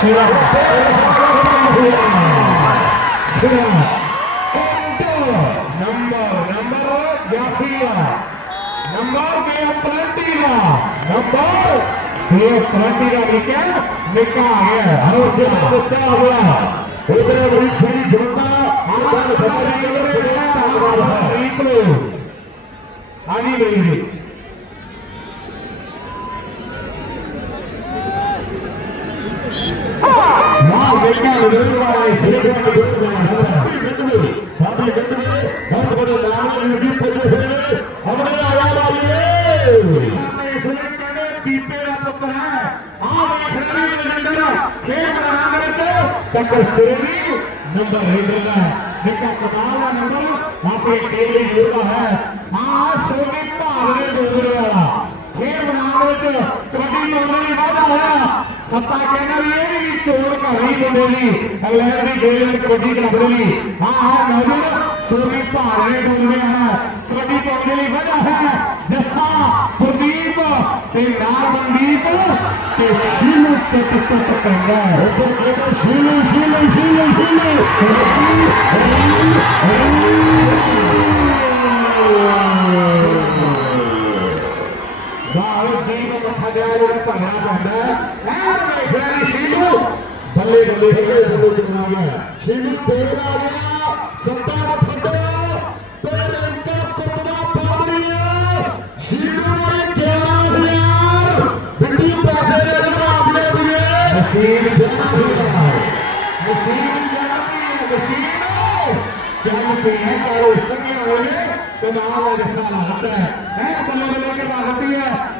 Number number जाफिया number के प्लटी का number ये प्लटी का निका निका आ गया और उसके बाद उसका हो गया उधर बड़ी छुरी झुमका आसान सवारी करे निकलो आनी गई वाह बेटा उधर वाले फिर से उधर वाले बाबे गंदे बहुत बड़े नाम में भी पहुँचे हुए हमने आया वाले पीपे का पुत्र है आ खिलाड़ी लेजेंडर खेल बना करके टक्कर सेवी नंबर एक का जिसका कमाल का नंबर पे टेबल जोड़ा है हाँ सोनी भावने जोड़ वाला खेल बना करके कबड्डी में की वादा है ಅಂತ ಕನ್ನಡ ಇಷ್ಟು ಹುಡುಗ ಹೊಯ್ಕೊಂಡೋಗಿ ಎಲ್ಲರಿಗೂ ಬೇರೆ ಪ್ರದೀಪ ಹೊಡಲಿ ಹಾ ಹಾ ನಾವು ಪ್ರದೀಪ ಹಳೆ ಬಂದ್ರೆ ಪ್ರದೀಪ ಹೊಡಲಿ ಬಡ ಜಸ್ಸ ಪ್ರದೀಪ ते नामदीप ते शिलु ते तुत करना है तो शिलु शिलु शिलु शिलु ਦੇ ਹੈਗੇ ਇਸ ਵਿੱਚ ਬਣਾਉਣਾ ਸ਼ਿਵੂ ਤੇਗ ਆ ਗਿਆ ਸੱਤਾ ਨੂੰ ਫੱਟੋ ਤੇ ਲੰਕਾ ਕੁੱਟਣਾ ਪਾਉਂਦੀਆਂ ਸ਼ਿਵੂ ਨੇ 11000 ਬਿੱਟੀ ਪਾਸੇ ਦੇ ਮੁਕਾਬਲੇ ਦੀ ਨਸੀਬ ਜਨਾਬੀ ਨਸੀਬ ਜਨਾਬੀ ਨਸੀਬ ਚੱਲ ਪਈ ਹੈ ਕਾਰੋ ਸੰਗਿਆ ਹੋਏ ਤਨਾਵ ਦਾ ਦਿਖਣਾ ਹੱਥ ਹੈ ਹੈ ਬਲੋ ਬਲੋ ਕੇ ਬਾਹਰ ਹੈ।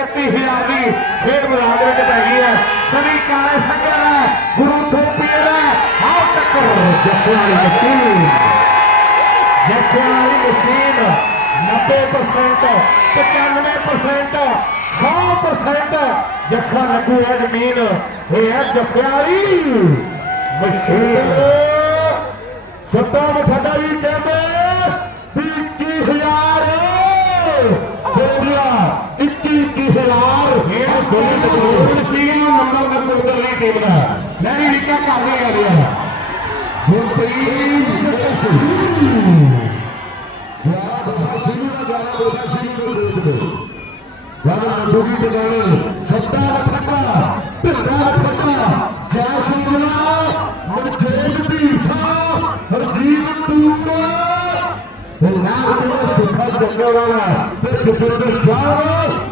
31000 ਦੀ ਖੇਡ ਮੈਦਾਨ ਦੇ ਵਿੱਚ ਪੈ ਗਈ ਹੈ। ਸਭੀ ਕਾਲੇ ਸੰਗਲ ਗੁਰੂ ਥੋਪੀਏ ਦਾ ਹਾਉ ਟੱਕਰ। ਜੱਫੇ ਵਾਲੀ ਮਸ਼ੀਨ ਜੱਫੇ ਵਾਲੀ ਮਸ਼ੀਨ 90% 95% 100% ਜੱਫਾ ਲੱਗੂ ਹੈ ਜ਼ਮੀਨ। ਇਹ ਹੈ ਜੱਫੇ ਵਾਲੀ ਮਸ਼ੀਨ। ਸੱਤਾ ਮਠਾਡਾ ਵੀ ਕਹਿੰਦੇ 20000 ਨਹੀਂ ਟੀਮ ਦਾ ਨਹੀਂ ਲਿਖਿਆ ਕਰ ਰਿਹਾ ਗਿਆ ਹੁਣ ਯਾਰ ਦਫਾ ਸ਼ੁਰੂ ਨਾ ਜਾਣਾ ਦਫਾ ਸ਼ੁਰੂ ਨੂੰ ਦੇਖ ਦੇ ਜਦ ਨਸੂਗੀ ਟਿਕਾਣੇ ਸੱਤਾ ਮਠਾਡਾ ਪਿਸਤਾ ਮਠਾਡਾ ਜੈ ਸਿੰਘਲਾ ਮੁਖੇਜ ਢੀਠਾ ਹਰਜੀਤ ਟੂਰ ਉਹ ਨਾ ਸੁਖਾ ਜੰਗਲ ਵਾਲਾ ਤੇ ਸੁਖਿੰਦਰ ਸਾਹਿਬ ਅਮਰੇ ਆ ਜਾ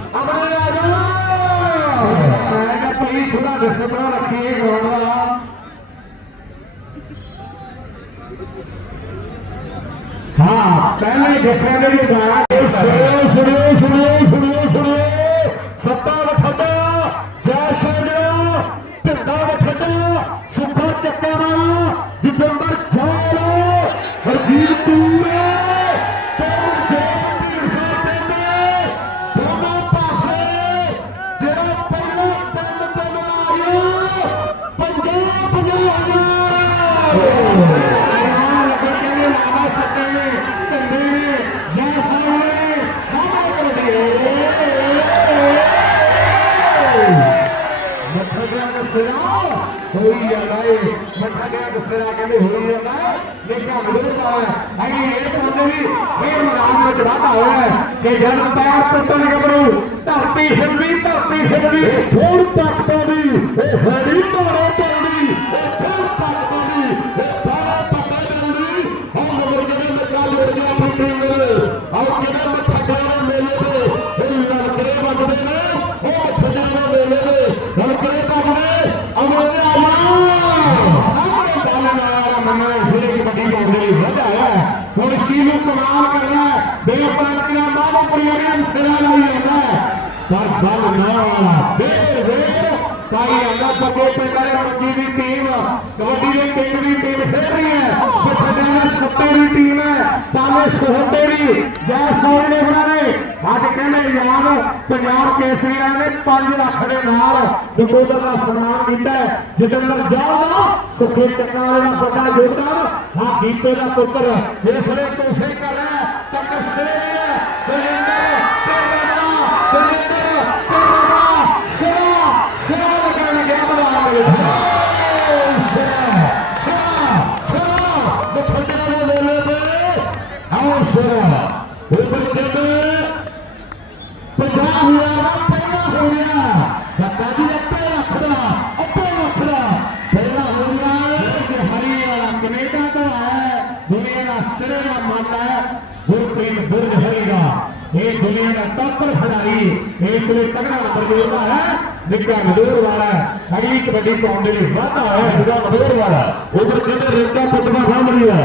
ਮੈਂ ਪਲੀਜ਼ ਥੋੜਾ ਡਿਸਪਲਿਨ ਰੱਖੀਏ ਗਰਾਊਂਡ ਵਾਲਾ ਹਾਂ ਪਹਿਲੇ ਜੱਫੇ ਦੇ ਲਈ ਗਾਣਾ ਸੁਣੋ ਸੁਣਿਓ ਸੁਣਿਓ ਸੁਣਿਓ ਸੁਣਿਓ ਸੱਤਾ ਵਠੱਡਾ ਜੈ ਸ਼ੇਰਾ ਢਿੰਡਾ ਵਠੱਡਾ ਸੁੱਖਾ ਚੱਕਾ ਵਾਲਾ ਜਿੰਦਰ ਮੇਰਾ ਕਹਿੰਦੇ ਹੋਈ ਹੈ ਲੇਕਿਨ ਅਗਲੇ ਪਾਉਣਾ ਹੈ ਇਹ ਤੁਹਾਨੂੰ ਵੀ ਇਹ ਮਨਾਮ ਵਿੱਚ ਵਾਧਾ ਹੋਇਆ ਹੈ, ਕਿ ਜਦ ਪੈਰ ਟੁੱਟਣ ਗੱਭਰੂ ਧਰਤੀ ਫਿਰ ਵੀ ਧਰਤੀ ਫਿਰ ਵੀ ਹੁਣ ਤੱਕ ਤੋਂ ਵੀ ਇਹ ਹਰੀ ਮਾਰੇ ਤੋਂ ਵੀ। மாவட்டத்தில் தேசத்தில் மாதப்படியான சிறாராக பார்ப்பால் நாவாளா வேறு வேறு ਲਾਈ ਜਾਂਦਾ ਪਰ ਬਲ ਨਾ ਦੀ ਟੀਮ ਕਬੱਡੀ ਦੀ ਟੀਮ ਦੀ ਟੀਮ ਖੇਡ ਰਹੀ ਹੈ ਕੱਟੇ ਦੀ ਟੀਮ ਹੈ ਪਾਲੇ ਸੋਹਤੇ ਦੀ, ਜੈ ਸੋਹਣੇ ਨੇ ਉਹਨਾਂ ਅੱਜ ਕਹਿੰਦੇ ਯਾਰ, ਪੰਜਾਬ ਕੇਸਰੀਆਂ ਨੇ 5 ਲੱਖ ਦੇ ਨਾਲ ਦਬੋਦਰ ਦਾ ਸਨਮਾਨ ਕੀਤਾ ਹੈ। ਜਤਿੰਦਰ ਜਾਓ ਦਾ, ਸੁਖੇ ਚੱਕਾ ਦਾ ਵੱਡਾ ਯੋਗਦਾਨ ਹਾਂ ਗੀਤੇ ਦਾ ਪੁੱਤਰ, ਇਸ ਵੇਲੇ ਕੋਸ਼ਿਸ਼ ਕਰ ਰਿਹਾ ਤੱਕ ਸਿਰੇ ಆಗಿ ಏಕಲೇ ತಗಡ ಬರೆದಿರುವಾಗ விக்ரம் நடுவர்வால அகிலிக்கு பதிப்பாண்டு விக்ரம் நடுவர்வால ஒவ்வொரு கிலோ ரெண்டா பட்டமா சாக முடியும்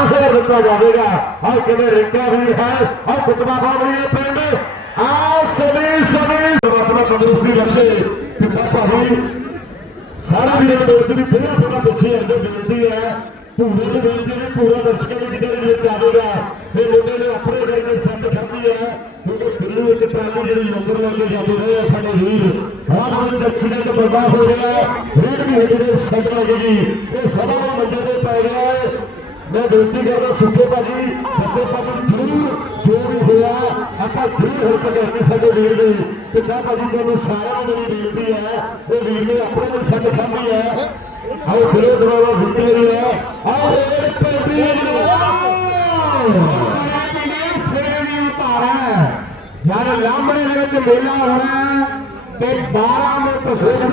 ਦਾ ਦਿੱਤਾ ਜਾਵੇਗਾ। ਆਹ ਕਿਵੇਂ ਰਿੰਕਾ ਵੀ ਹੈ, ਆਹ ਕੁਤਬਾ ਬਾਬਰੀ ਦੇ ਪਿੰਡ। ਆ ਸਭੀ ਸਭੀ ਆਪਣਾ ਤੰਦਰੁਸਤੀ ਰੱਖੇ ਤੇ ਬਾਬਾ ਜੀ ਸਾਰੇ ਵੀਰਾਂ ਨੂੰ ਵੀ ਫਿਰ ਥੋੜਾ ਪਿੱਛੇ ਅੰਦਰ ਬੇਨਤੀ ਹੈ ਪੂਰੇ ਦੇ ਬੇਨਤੀ ਨੇ ਪੂਰਾ ਦਰਸ਼ਕਾਂ ਦੀ ਜਿਹੜੇ ਵਿੱਚ ਆਵੇਗਾ, ਇਹ ਮੁੰਡੇ ਨੇ ਆਪਣੇ ਕਰਕੇ ਸੱਟ ਖਾਧੀ ਹੈ, ਕਿਉਂਕਿ ਦਿੱਲੀ ਵਿੱਚ ਟਰਾਲੀ ਜਿਹੜੀ ਨੰਬਰ ਲੈ ਕੇ ਜਾਂਦੇ ਰਹੇ ਆ ਸਾਡੇ ਵੀਰ। ਆਹ ਵਿੱਚ ਐਕਸੀਡੈਂਟ ਬਰਬਾਦ ਹੋ ਗਿਆ, ਰੇਡ ਵੀ ਹੋ ਜਿਹੜੇ ਸੱਟ ਲੱਗੀ ਇਹ ਸਭਾ ਮੰਜੇ ਤੇ ਪੈ ਗਿਆ। ਮੈਂ ਬੇਨਤੀ ਕਰਦਾ ਸੁੱਕੇ ਭਾਜੀ ਸੱਤੇ ਭਾਜੀ ਜ਼ਰੂਰ ਜੋ ਵੀ ਹੋਇਆ। ਆਪਾਂ ਜ਼ਰੂਰ ਹਰਕਤ ਕਰਨੀ ਸਾਡੇ ਵੀਰ ਦੀ। ਤੇ ਕਾ ਭਾਜੀ, ਤੁਹਾਨੂੰ ਸਾਰਿਆਂ ਨੂੰ ਮੇਰੀ ਬੇਨਤੀ ਹੈ, ਉਹ ਵੀਰ ਨੇ ਆਪਣੇ ਨੂੰ ਸੱਟ ਖਾਧੀ ਹੈ। ਆਓ ਫਿਰੋ, ਦਰਵਾਜ਼ਾ ਵਿਕਟਰੀ ਹੈ। ਆਓ ਰੇਡ ਪੈਂਦੀ ਹੈ। ਯਾਰ ਲਾਂਬੜੇ ਦੇ ਵਿੱਚ ਮੇਲਾ ਹੋਣਾ ਹੈ, ਤੇ 12 ਨੂੰ ਤਸਵੀਰ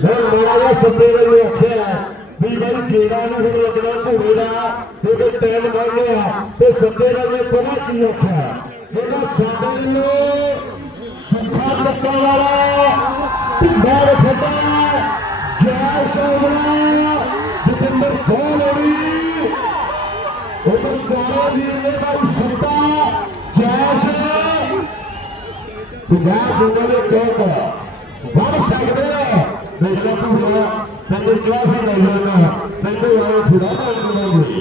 ਫਿਰ ਮੇਰਾ ਜਿਹਾ ਸੱਤੇ ਦੇ ਵੀ ਆਖਿਆ ਵੀ ਬਈ ਕੀੜਾ ਨਹੀਂ ਹੁਣ ਲੱਗਣਾ ਭੂਰੇ ਦਾ ਤੇ ਕੋਈ ਟੈਨ ਬਣ ਗਿਆ ਤੇ ਸੱਤੇ ਦਾ ਵੀ ਪਤਾ ਕੀ ਆਖਿਆ ਇਹਦਾ ਸਾਡੇ ਨੂੰ ਸੁੱਖਾ ਚੱਕਣ ਵਾਲਾ ਢਿੱਡਾ ਫੱਟਾ ਜੈ ਸੋਹਣਾ ਜਤਿੰਦਰ ਖੋਲੋੜੀ ਉਧਰ ਚਾਰੇ ਵੀਰ ਨੇ ਬਾਈ ਸੱਤਾ ਜੈਸ਼ ਪੰਜਾਬ ਦੁਨੀਆ ਦੇ ਟੋਪ ਵੜ ਸਕਦੇ ਆ ਪਿਛਲਾ ਪੂਰਾ ತಂದೆ ಕ್ಲಾಸ್ ಲೈಲನ ತಂದೆ ಯಾವ ಪುರಾಣ ಅನ್ಕೊಂಡು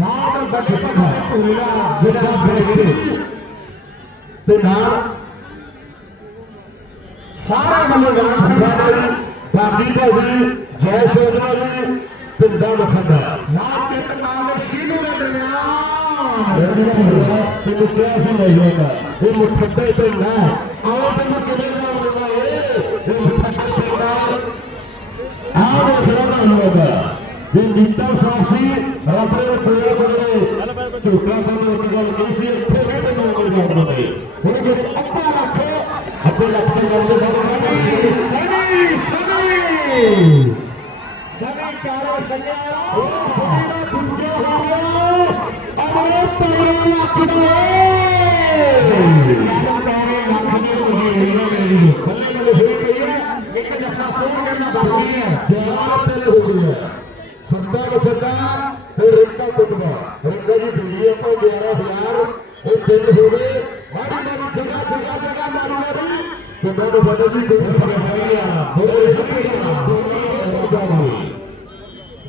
ನಾನು ಕಟ್ಟಿದ ಪುರಿನ ವಿದ ಬೆರಗಿದೆ ना सारा मतलब गांधी गांधी का भी जय सोना भी तिंदा लखंदा नाथ के नाम में सीनू ना देना ये क्या से नहीं होगा ये मुख्य तो ना आओ तेरे किधर ਆਹ ਦੇਖਣਾ ਨਾ ਹੋਗਾ ਜੇ ਨੀਤਾ ਸਾਫੀ ਰੱਬ ਦੇ ਕੋਲੇ ਕੋਲੇ ਝੂਠਾ ਬੰਦ ਇੱਕ ਗੱਲ ਕਹੀ ਸੀ ਇੱਥੇ ਵੀ ਤੈਨੂੰ ਉਮਰ ਜਾਂਦੇ ਨੇ ਹੁਣ ਜੇ ਅੱਪਾ ਰੱਖੋ ਅੱਪੇ ਲੱਖ ਦੇ ਗੱਲ ਦੇ ਸਨੀ ਸਨੀ ਸਨੀ ਕਾਲਾ ਸੰਗਿਆ ਉਹ ਸਨੀ ਦਾ ਦੂਜਾ ਹਾਰਿਆ ਅਮਰੇ ਤਗੜੇ ਲੱਖ ਦੇ देवी देवी तो दोनों बदली देवी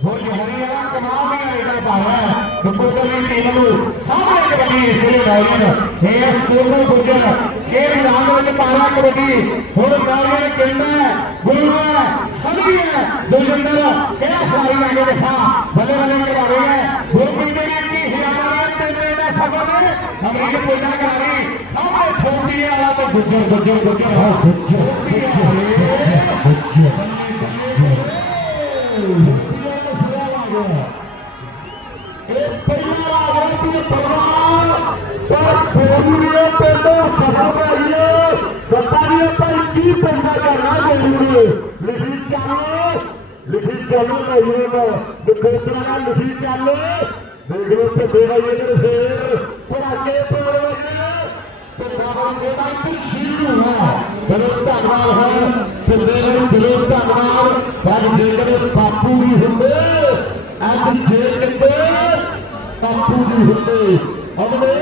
बहुत हरियाणा कमाल में लगा पाया तो पुत्र ने टीम को सामने के बनी इसलिए डाउन है एक सोलह गुजर के नाम वाले पारा कबड्डी और गाँव में केंद्र गुरु है सभी है दो जनता क्या सारी आगे देखा भले भले के बारे में गुरु ਗੁੱਜਰ ਗੁੱਜਰ ਗੁੱਜਰ ਹਾਂ ਗੁੱਜਰ ਇਹ ਪਹਿਲਾ ਆ ਗਿਆ ਸੀ ਪਹਿਲਾ ਪਰ ਫੋਰੂਏ ਪਿੰਡੋਂ ਸਫਾ ਭਾਈਏ ਸੱਤਾ ਦੀ ਕੀ ਪੈਂਦਾ ਕਰਨਾ ਜ਼ਰੂਰੀ ਲਿਖੀ ਚੱਲੋ ਲਿਖੀ ਚੱਲੋ ਭਾਈਏ ਦਾ ਦੁਖੋਤਰਾ ਨਾਲ ਲਿਖੀ ਚੱਲ ਦੇਖ ਲੋ ਤੇ ਬੇਵਾਈਏ ਦੇ ਫੇਰ ਪਰ ਅੱਗੇ ਪੋੜ ਵਜੇ ਤੇ ਸਾਬਰ ਦੇ ਦਾ ਇੱਕ ਸ਼ੀਰੂ ਹੈ ਬੜੇ ਧੰਨਵਾਦ ਹੈ ਪਿੰਡੇ ਦੇ ਦਿਲੋਂ ਧੰਨਵਾਦ ਪਰ ਜੇਕਰ ਬਾਪੂ ਵੀ ਹੁੰਦੇ ਅੱਜ ਖੇਡ ਕੇ ਬਾਪੂ ਜੀ ਹੁੰਦੇ ਅਗਲੇ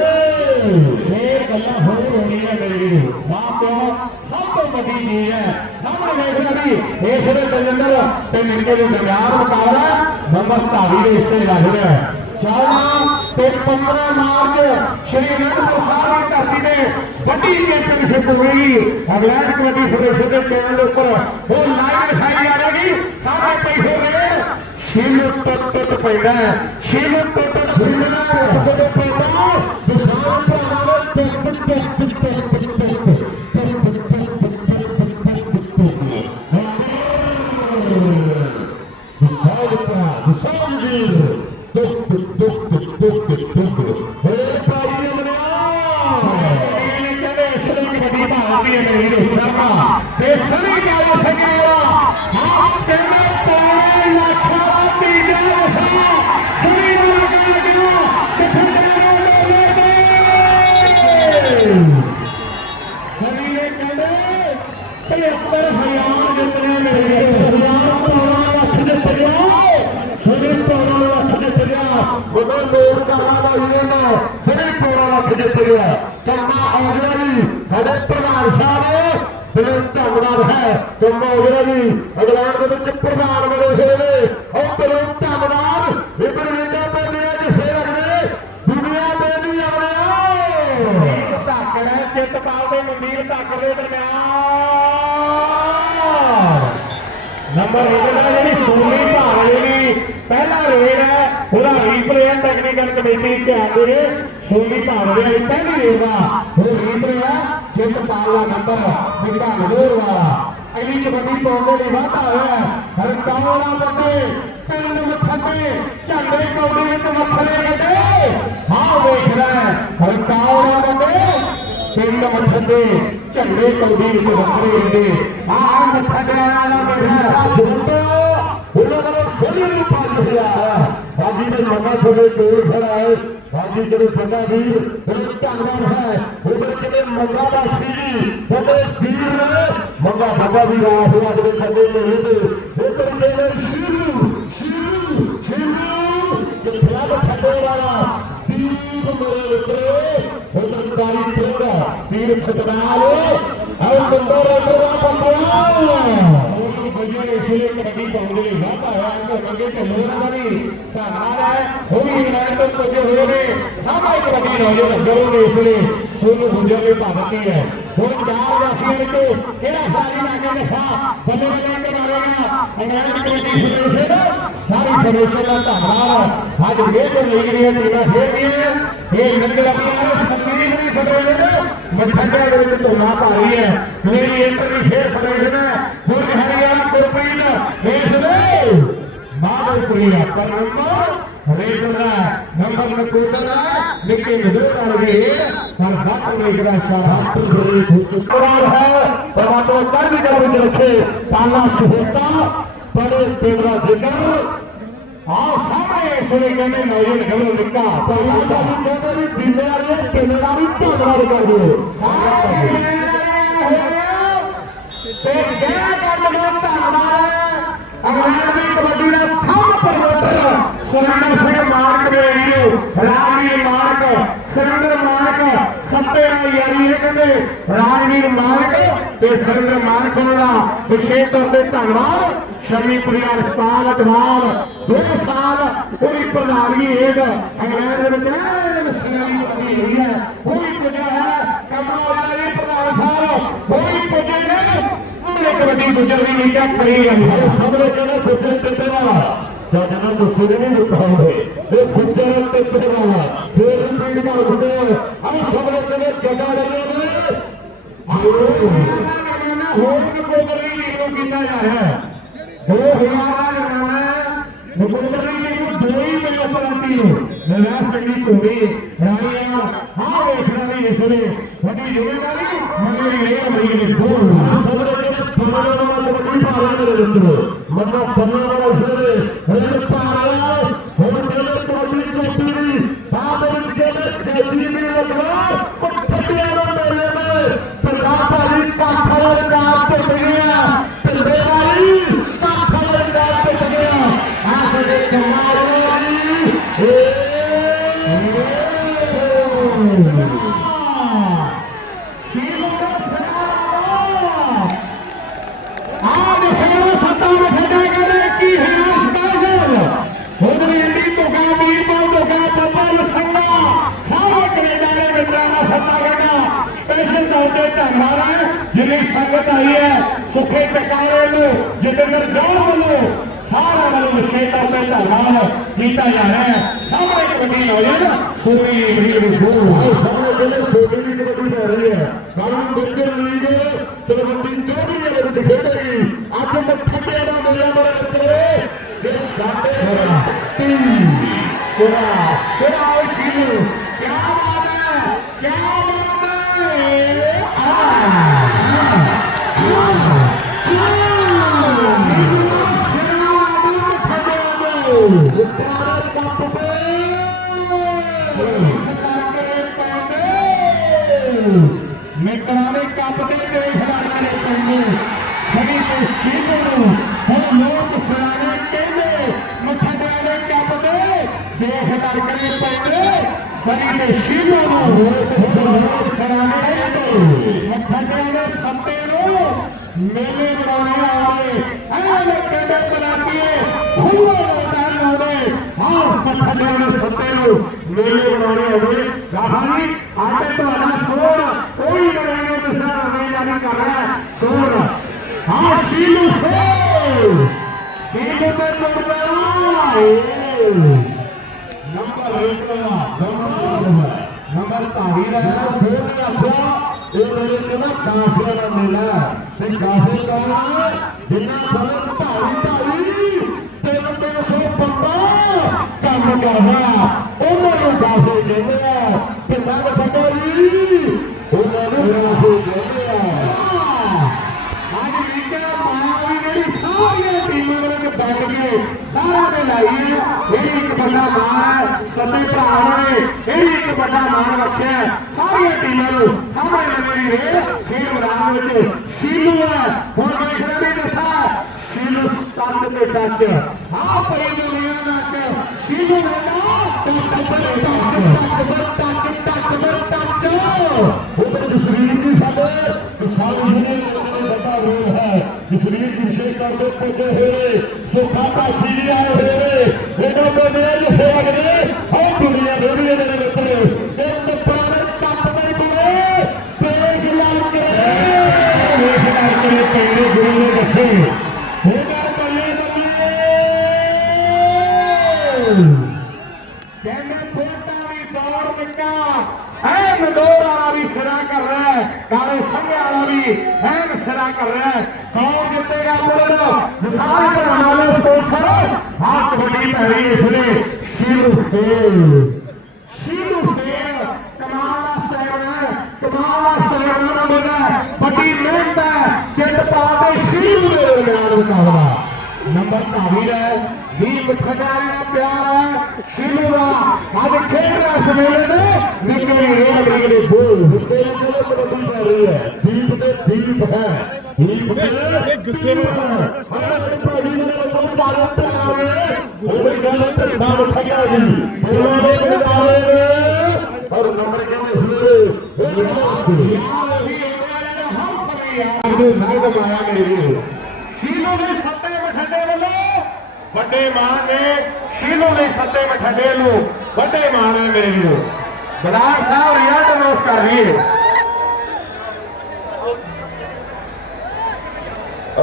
ਇਹ ਗੱਲਾਂ ਹੋ ਰਹੀਆਂ ਮੇਰੀ ਮਾਂ ਪਿਓ ਸਭ ਤੋਂ ਵੱਡੀ ਚੀਜ਼ ਹੈ ਸਾਹਮਣੇ ਵੇਖ ਰਿਹਾ ਵੀ ਇਸ ਦੇ ਤਜਿੰਦਰ ਤੇ ਨਿੱਕੇ ਦੇ ਦਰਮਿਆਨ ਮੁਕਾਬਲਾ ਨੰਬਰ ਧਾਰੀ ਦੇ ਇਸ ਤੇ ਲੱਗ ਰਿਹਾ ਹੈ 14 ਤੇ 15 ਮਾਰਚ ਸ਼੍ਰੀ ਅਨੰਦਪੁਰ ਸਾਹਿਬ ਦੀ ਧਰਤੀ ਤੇ ਵੱਡੀ ਚੈਂਪੀਅਨਸ਼ਿਪ ਹੋਵੇਗੀ ਅਗਲੈਂਡ ਕਬੱਡੀ ਫੈਡਰੇਸ਼ਨ ਦੇ ਚੈਨਲ ਉੱਪਰ ਉਹ ਲਾਈਵ ਦਿਖਾਈ ਜਾਵੇਗੀ ਸਾਹਮਣੇ ਪੈਸੇ ਰਹੇ ਛਿਲ ਟੁੱਟ ਟੁੱਟ ਪੈਂਦਾ ਛਿਲ ਟੁੱਟ ਛਿਲਣਾ ਉਸ ਦੇ ਪੈਂਦਾ ਵਿਸ਼ਾਲ ਭਰਾਵਾਂ ਦੇ ਟੁੱਟ ਟੁੱਟ ਟੁੱਟ ਟੁੱਟ ਉਦੋਂ ਲੋਕ ਦਾਣਾ ਦਾ ਇਹਨਾਂ ਸਿਰੇ ਪੋੜਾ ਲੱਖ ਜਿੱਤ ਗਿਆ। ਕੰਮਾ ਔਜਲਾ ਜੀ ਸਾਡੇ ਪ੍ਰਧਾਨ ਸਾਹਿਬ ਬਲੰਦ ਧੰਨਵਾਦ ਹੈ ਕੰਮਾ ਔਜਲਾ ਜੀ ਅਗਲਾਨ ਦੇ ਵਿੱਚ ਪ੍ਰਧਾਨ ਬਣੇ ਹੋਏ ਨੇ। ਉਹ ਬਲੰਦ ਧੰਨਵਾਦ ਇਬਰ ਵਿੰਡੇ ਤੇ ਮੇਰੇ ਜਿਸੇ ਰੱਖਦੇ ਦੁਨੀਆ ਤੇ ਨਹੀਂ ਆਉਣਾ। ਇੱਕ ਧਾਕੜ ਹੈ ਚਿੱਤਪਾਲ ਦੇ ਮੰਦੀਰ ਧਾਕੜ ਦੇ ਦਰਮਿਆਨ। ਨੰਬਰ 1 ਦਾ ਜਿਹੜੀ ਸੂਲੀ ਭਾਗ ਜਿਹੜੀ ప్లేయర్ టెక్నికల్ కమిటీకి అందరూ భూమి పాడే అయితే నీరువా ఓ రీతిగా చేత పాలా నంబర్ మిగతా నూరువా అగలి కబడ్డీ తోడే లేవాతా హై హర్ కావలా బట్టే పిల్ల ముఖమే చండే కౌడే के मथले गटे हाँ देख रहे हैं हर कावला बटे पिंड मथले चंडे कौड़ी के मथले गटे हाँ मथले आना बेटा सुनते उन लोगों ने गली में पास किया है ਬਾਜੀ ਦੇ ਨਾਨਾ ਸੋਦੇ ਕੋਲ ਖੜਾ ਹੈ। ਬਾਜੀ ਜਿਹੜੇ ਸੰਨਾ ਵੀਰ ਉਹ ਧੰਨਵਾਦ ਹੈ। ਉਹਦੇ ਕਿਤੇ ਮੰਗਾ ਦਾ ਸੀ ਜੀ ਉਹਦੇ ਵੀਰ ਨੇ ਮੰਗਾ ਬਾਬਾ ਵੀ ਰਾਹ ਹੋਇਆ ਜਿਹੜੇ ਸਾਡੇ ਮੇਰੇ ਤੇ। ਉਹ ਤਰੀਕੇ ਨਾਲ ਸ਼ੀਰੂ ਸ਼ੀਰੂ ਸ਼ੀਰੂ। ਕਿ ਖਿਆਲ ਖੱਟੇ ਵਾਲਾ? ਤੀਰ ਮੇਰੇ ਉੱਤੇ ਉਹ ਸਰਕਾਰੀ ਟੋੜਾ ਤੀਰ ਖਤਨਾਲ ਹੈ ਉਹ ਬੰਦਾ ਰੋੜਾ इसलिए कबड्डी कांग्रेस जाता है तो कबड्डी को मोहनगरी का हार है होगी यूनाइटेड को जो होने सामा कबड्डी नॉलेज अफसरों ने इसलिए पूर्व भुजों में पाबंदी है और चार राशियों को तेरा सारी नाके में था बदले में के बारे में इंग्लैंड कबड्डी फेडरेशन सारी फेडरेशन का हमारा आज ये तो लीग रही है टीमा फेर रही है ये नंगल अपना संगीत नहीं फेडरेशन मछली तो ना पा रही है मेरी एंट्री फेर फेडरेशन है पूरी हरियाणा ನಾಗರಪುರಿಯ ರೇಸದ ನಾಗರಪುರಿಯ ಪರಮ್ಮ ರೇಸದ ನಮ್ಮನ್ನ ಕೂತನ ನಿಕ್ಕೆ ಎದುರಾಳಿಗೆ पर बात लेकर शास्त्र प्रदेश शुक्रवार है परमात्मा कर्म कर्म के रखे पाला सुहता बड़े देवरा जिगर और सामने सुने कहने नौजवान खबर निका परिवार ज़िम्मेदारी ज़िम्मेदारी तो हमारे कर दिए ਤੇ ਜਿਹੜਾ ਕੰਮ ਨੂੰ ਧੰਨਵਾਦ। ਅਗਲਾ ਵੀ ਕਬੱਡੀ ਦਾ ਫਾਹ ਪ੍ਰਮੋਟਰ ਸੁਰਿੰਦਰ ਸਿੰਘ ਮਾਰਕ ਦੇ ਏਰੀਏ ਰਾਜਵੀਰ ਮਾਰਕ, ਸੁਰਿੰਦਰ ਮਾਰਕ, ਸੱਤੇ ਨਾਲ ਯਾਰੀ ਇਹ ਕਹਿੰਦੇ, ਰਾਜਵੀਰ ਮਾਰਕ ਤੇ ਸੁਰਿੰਦਰ ਮਾਰਕ ਦਾ ਵਿਸ਼ੇਸ਼ ਤੌਰ ਤੇ ਧੰਨਵਾਦ। ਸ਼ਮੀਪੁਰੀਆ ਹਸਪਤਾਲ ਅਟਵਾਲ ਦੋ ਸਾਲ ਉਹਦੀ ਪ੍ਰਧਾਨਗੀ ਹੇਠ ਅੰਗਰੇਜ਼ ਦੇ ਵਿੱਚ ਐਨ ਸਿਆਣੀ ਬਣੀ ਹੋਈ ਹੈ। ਪੂਰੀ ਪ੍ਰਜਾ ਹੈ, ਕਮਾਲ ਵਾਲੇ ਪ੍ਰਧਾਨ ਸਾਹਿਬ कबड्डी गुजरने में क्या करेगा हमरे जना गुजर तेरा क्या जना तो सुन नहीं होता है ये गुजर तेरा फिर पीड़ मार गुजर हम सबरे जन जगा रहे हैं हो को करने की शो किया जा रहा है। हो हमारा गाना मुकुंदरी जी को दो ही मेरे ऊपर आती है। निराश करनी होगी रानिया हाँ वो खड़ा नहीं इसने। बड़ी ज़िम्मेदारी मगर ये हमारी बोल మన పన్నారా ਤੌਰ ਤੇ ਧੰਨਵਾਦ ਹੈ ਜਿਹੜੀ ਸੰਗਤ ਆਈ ਹੈ ਸੁਖੇ ਟਕਾਰੇ ਨੂੰ ਜਿਤੇਂਦਰ ਜੋਰ ਵੱਲੋਂ ਸਾਰਾ ਵੱਲੋਂ ਵਿਸ਼ੇਸ਼ ਤੌਰ ਤੇ ਧੰਨਵਾਦ ਕੀਤਾ ਜਾ ਰਿਹਾ ਹੈ ਸਾਹਮਣੇ ਕਬੱਡੀ ਨੌਜਵਾਨ ਪੂਰੀ ਵੀਰ ਨੂੰ ਸਾਹਮਣੇ ਕਹਿੰਦੇ ਛੋਟੀ ਦੀ ਕਬੱਡੀ ਪੈ ਰਹੀ ਹੈ ਕਾਰਨ ਬਿਲਕੁਲ ਲੀਗ ਤਲਵੰਡੀ ਚੌਧਰੀ ਦੇ ਵਿੱਚ ਖੇਡੇਗੀ ਅੱਜ ਮੱਠੇ ਦਾ ਮੇਲਾ ਬੜਾ ਕਰੇ ਜੇ ਸਾਡੇ ਟੀ ਸੁਰਾ ਸੁਰਾ ਉਹ ਕੀ ਕੀ ਬਾਤ ਹੈ ਕੀ ਬਾਤ ਹੈ मित्राने कापते देश वाले पंडू सभी दोस्तीनों हम लोग सुनाने के लिए मिठाने कापते देश वाले पंडू मेले बनाने वाले अलग कैडर बनाती है। भूलो मैदान होने। हाँ पठाने वाले सत्ते लोग। मेले बनाने वाले राहानी आटे तो आना सोर कोई बनाने के साथ आने जाने कर रहा है सोर हाँ सीलू से सीलू पे तो लुटवाए नंबर एक का नंबर नंबर ताहिर है सोर का सोर ये मेरे को ना काफिया ना मिला। ਤੇ ਕਾਫਲੇ ਦਾ ਜਿੰਨਾ ਬਲਦ ਢਾਈ ਢਾਈ ਤਿੰਨ ਤਿੰਨ ਸੌ ਬੰਦਾ ਕੰਮ ਕਰਦਾ ਉਹਨਾਂ ਨੂੰ ਕਾਫਲੇ ਕਹਿੰਦੇ ਆ ਪਿੰਡਾਂ ਦੇ ਬੰਦੇ ਜੀ, ਉਹਨਾਂ ਨੂੰ ਕਾਫਲੇ ਕਹਿੰਦੇ ਆ। ਅੱਜ ਵਿਕਰ ਮਾਇਆ ਵੀ ਜਿਹੜੀ ਸਾਰੀਆਂ ਟੀਮਾਂ ਵਿੱਚ ਬੈਠ ਕੇ ਸਾਰਿਆਂ ਦੇ ਲਾਈ ਹੈ ਇਹ ਇੱਕ ਵੱਡਾ ਮਾਣ ਭਰਾਵਾਂ ਨੇ ਇਹ ਵੀ ਇੱਕ ਵੱਡਾ ਮਾਣ ਰੱਖਿਆ ਹੈ। ਸਾਰੀਆਂ ਟੀਮਾਂ ਨੂੰ ਸਾਹਮਣੇ ਮੇਰੀ ਰੇ ਖੇਡ ਮੈਦਾਨ ਵਿੱਚ ਸ਼ੀਲੂ ਹੈ ਹੁਣ ਵੇਖਣਾ ਵੀ ਦੱਸਾ ਸ਼ੀਲੂ ਸਟੱਟ ਤੇ ਟੱਚ ਹਾਂ ਪਰੇ ਨੂੰ ਲਿਆ ਨੱਕ ਸ਼ੀਲੂ ਲੈਣਾ touch touch touch touch touch touch touch ਉਧਰ ਜਸਵੀਰ ਜੀ ਸਾਡੇ ਕਿਸਾਨ ਯੂਨੀਅਨ ਦੇ ਵੱਡਾ ਰੋਲ ਹੈ ਜਸਵੀਰ ਜੀ ਵਿਸ਼ੇਸ਼ ਤੌਰ ਤੇ ਪਹੁੰਚੇ ਹੋਏ ਸੁਖਾ ਭਾਸੀ ਜੀ ਆਏ ਹੋਏ ਨੇ ਇਹਨਾਂ ਤੋਂ ਨੇ ਜੋ ਸੇਵਾ ਕਰਦੇ ਕਰਕੇ ਤੇਰੇ ਗੁਰੂ ਨੇ ਦੱਸੇ ਹੋਗਾ ਬੱਲੇ ਬੱਲੇ ਕਹਿੰਦੇ ਛੋਟਾ ਵੀ ਦੌੜ ਨਿੱਕਾ ਐ ਮਦੋਰ ਵਾਲਾ ਵੀ ਸਿਰਾ ਕਰ ਰਿਹਾ ਹੈ ਕਾਲੇ ਸੰਘੇ ਵਾਲਾ ਵੀ ਐਨ ਸਿਰਾ ਕਰ ਰਿਹਾ ਹੈ ਕੌਣ ਜਿੱਤੇਗਾ ਮੁੱਲ ਵਿਸਾਲ ਬਣਾਉਣ ਵਾਲੇ ਸੋਚ ਹਾਥ ਵੱਡੀ ਪੈ ਰਹੀ ਇਸ ਨੇ ਸ਼ੀਰੂ ਫੇਲ ਸ਼ੀਰੂ ਫੇਲ ਕਮਾਲ ਦਾ ਸੈਰ ਹੈ ਕਮਾਲ ਦਾ ਸੈਰ ਨਾ ਮਿਲਦਾ ਵੱਡੀ ਮਿਹਨਤ ਹੈ ਚਿੱਤ ਪਾ ਕੇ ਸ਼ੀਰੂ ਦੇ ਦਰਮਿਆਨ ਮੁਕਾਬਲਾ ਨੰਬਰ ਧਾਵੀ ਹੈ ਵੀ ਮੁਖੜਾ ਹੈ ਪਿਆਰ ਹੈ ਸ਼ੀਲੂ ਦਾ ਅੱਜ ਖੇਡ ਰਿਹਾ ਸਮੇਲੇ ਨੇ ਨਿੱਕੇ ਰੇਡ ਦੇ ਬੋਲ ਤੇਰੇ ਕੋਲ ਕਬੱਡੀ ਪੈ ਰਹੀ ਹੈ ਦੀਪ ਤੇ ਦੀਪ ਹੈ ਦੀਪ ਤੇ ਗੁੱਸੇ ਨੂੰ ਹਮਾਰੇ ਭਾਜੀ ਨੇ ਲੋਕ ਪਾਲੋ ਪਲਾਵੇ ਉਹਦੇ ਗੱਲ ਤੇ ਨਾਮ ਉੱਠ ਗਿਆ ਜੀ ਬੋਲੋ ਦੇ ਦੇ ਨਾਲ ਕਮਾਇਆ ਮੇਰੇ ਸ਼ੀਲੂ ਦੇ ਸੱਤੇ ਮਠੰਡੇ ਵੱਲੋਂ ਵੱਡੇ ਮਾਨ ਨੇ ਸ਼ੀਲੂ ਦੇ ਸੱਤੇ ਮਠੰਡੇ ਨੂੰ ਵੱਡੇ ਮਾਨ ਹੈ ਮੇਰੇ ਵੀਰ। ਬਦਾਰ ਸਾਹਿਬ ਰਿਜ਼ਲਟ ਅਨਾਉਂਸ ਕਰ ਰਹੀ ਹੈ।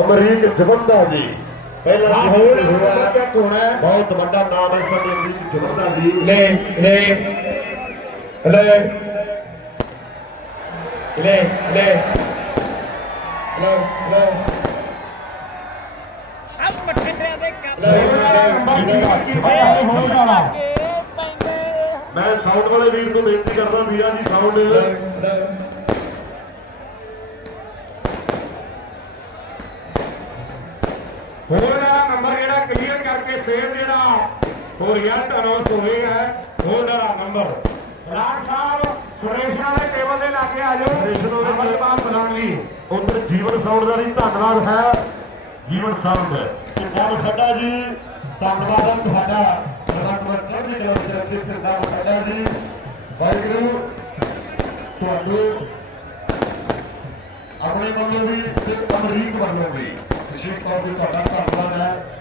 ਅਮਰੀਕ ਜਵੰਦਾ ਜੀ ਪਹਿਲਾ ਹੋਰ ਚੈੱਕ ਹੋਣਾ। ਬਹੁਤ ਵੱਡਾ ਨਾਮ ਹੈ ਸਾਡੇ ਅਮਰੀਕ ਜਵੰਦਾ ਜੀ। ਲੈ ਲੈ ਲੈ ਲੈ ਲੈ। ਸਭ ਮਠੰਡਿਆਂ ਦੇ ਕੰਮ ਮੈਂ ਸਾਊਂਡ ਵਾਲੇ ਵੀਰ ਨੂੰ ਬੇਨਤੀ ਕਰਦਾ ਵੀਰਾਂ ਜੀ ਸਾਊਂਡ। ਹੋਰ ਦਾ ਨੰਬਰ ਜਿਹੜਾ ਕਲੀਅਰ ਕਰਕੇ ਫੇਰ ਜਿਹੜਾ ਹੋ ਰਿਜ਼ਲਟ ਅਨਾਉਂਸ ਹੋਏਗਾ ਹੋਰ ਦਾ ਨੰਬਰ ਰਾਜ ਸਾਹਿਬ ਸੁਰੇਸ਼ ਵਾਲੇ ਟੇਬਲ ਦੇ ਲਾਗੇ ਆ ਜਾਓ। ਸੁਰੇਸ਼ ਨੂੰ ਦੇ- ਅਮਰਪਾਲ ਬਣਾਉਣ ਲਈ। ਉਧਰ ਜੀਵਨ ਸਾਊਂਡ ਦਾ ਵੀ ਧੰਨਵਾਦ ਹੈ। ਜੀਵਨ ਸਾਊਂਡ ਜਨ ਖੱਡਾ ਜੀ? ਧੰਨਵਾਦ ਹੈ ਤੁਹਾਡਾ। ਪਰਮਾਤਮਾ ਚੜ੍ਹਦੀ ਕਲਾ ਵਿੱਚ ਰੱਖੇ ਪਿੰਡਾ ਖੱਡਾ ਜੀ। ਵਾਹਿਗੁਰੂ ਤੁਹਾਨੂੰ ਆਪਣੇ ਵੱਲੋਂ ਵੀ ਤੇ ਅਮਰੀਕ ਵੱਲੋਂ ਵੀ ਵਿਸ਼ੇਸ਼ ਤੌਰ ਤੇ ਤੁਹਾਡਾ ਧੰਨਵਾਦ ਹੈ।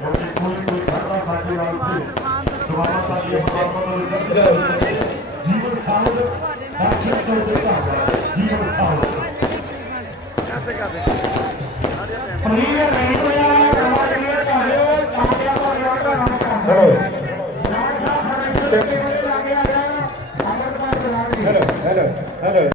ਹੁਣ ਕੋਈ ਕੋਈ ਖਤਰਾ ਸਾਡੇ ਨਾਲ ਸੀ। ਦੁਆਰਾ ਸਾਡੀ ਪਰਮਾਤਮਾ ਨੂੰ ਜੀਵਨ ਸਾਊਂਡ ਸਾਹਿਬ ਬਖਸ਼ਿਸ਼ ਕਰ ਦੇ ਤੁਹਾਡਾ ਜੀਵਨ ਖਾਓ ਕਾਸੇ ਕਾਸੇ ਪ੍ਰੀਏ ਰਹੀਆ ਕਮਾਲ ਦੇ ਕਰਿਓ ਸਾਡਿਆ ਦਾ ਯਾਦ ਦਾ ਨਾਮ ਹੈਲੋ ਹੈਲੋ ਹੈਲੋ ਹੈਲੋ